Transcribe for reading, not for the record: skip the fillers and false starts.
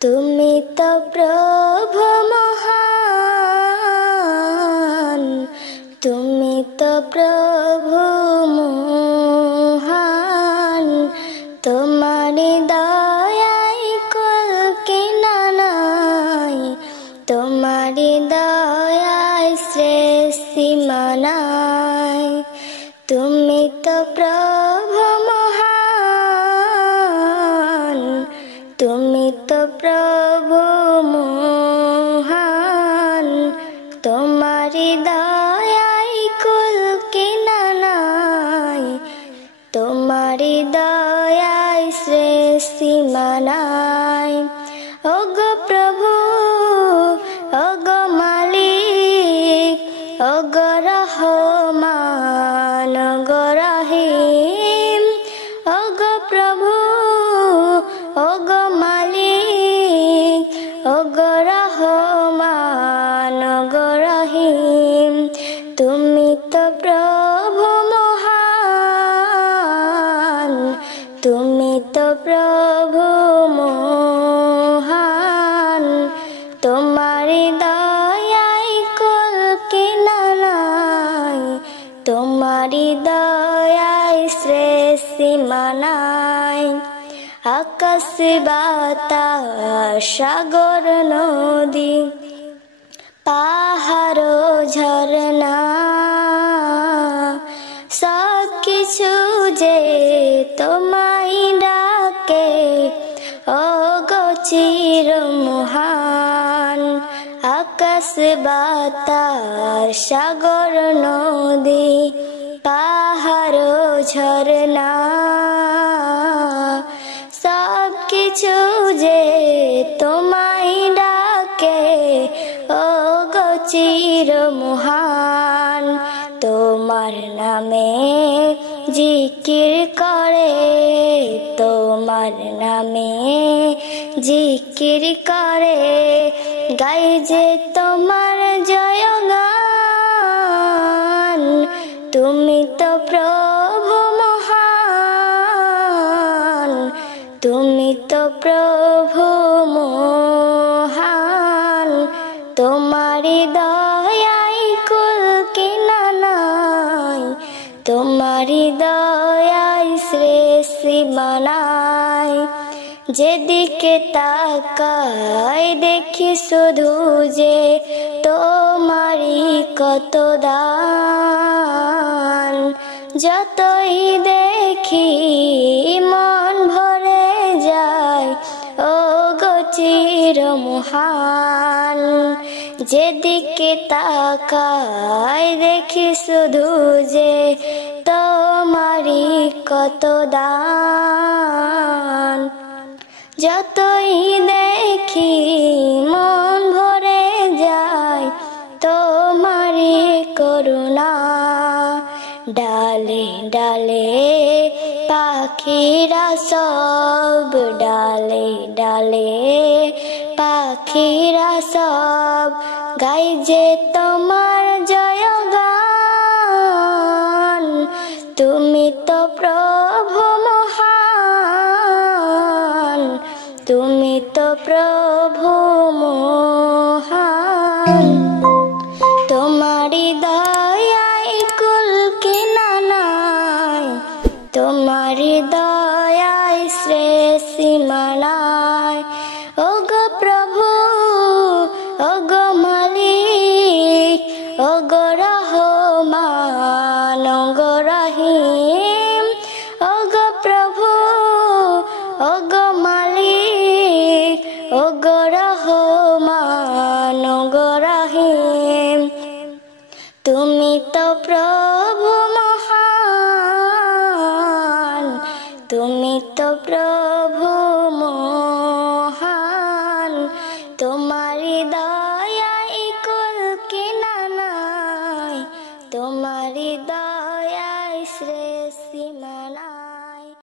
তুমি তো প্রভু মহান, তুমি তো প্রভু মহান, তোমারি দয়ায় কুল কিনারায়, তোমারি দয়ায় শেষ সীমা নাই। তুমি তো প্রভু মহান, তুমি তো প্রভু মহান, তোমারি দয়ায় কুল কিনারায়, তোমারি দয়ায় শেষ সীমা নাই। ওগো প্রভু, ওগো মালিক, ওগো রহমান, ওগো রহিম, ওগো প্রভু, ওগো মালিক, ওগো রহমান, ওগো রহিম, তুমি তো প্রভু মহান, তুমি তো প্রভু মহান, তোমারি দয়ায় কুল কিনারায়, তোমারি দয়ায় শেষ সীমা নাই। আকাশ বাতাস সাগর নদী পাহাড় ঝরনা সব কিছু যে তোমায় ডাকে, ওগো চির মহান। আকাশ বাতাস সাগর নদী পাহাড় ঝরনা সব কিছু যে তোমায় ডাকে, ওগো চির মহান। তোমার নামে জিকির করে, তোমার নামে জিকির করে, গাই যে তোমার জয়গান। তুমি তো প্রভু মহান, তুমি তো প্রভু মহান, তোমারি দয়ায় কুল কিনারায়, তোমারি দয়ায় শেষ সীমা নাই। যেদিকে তাকাই দেখি শুধু যে তোমারি কত দান, যতই দেখি মন ভরে যায়, ওগো চির মহান। যেদিকে তাকাই দেখি শুধু যে তোমারি কত দান, যতই দেখি মন ভরে যায়, তোমারি করুণা। ডালে ডালে পাখিরা সব, ডালে ডালে পাখিরা সব, গাই যে তোমার জয়গান। তুমি তো প্রভু মহান, তুমি তো প্রভু মহান, তোমারি দয়ায় কুল কিনারায়, তোমারি দয়ায় শেষ সীমা নাই। ওগো প্রভু, ওগো মালিক, ওগো রহমান, ওগো রহিম, ওগো প্রভু, ওগো মালিক, ওগো রহমান, ওগো রহিম, তুমি তো প্রভু মহান, তুমি তো প্রভু মহান, তোমারি দয়া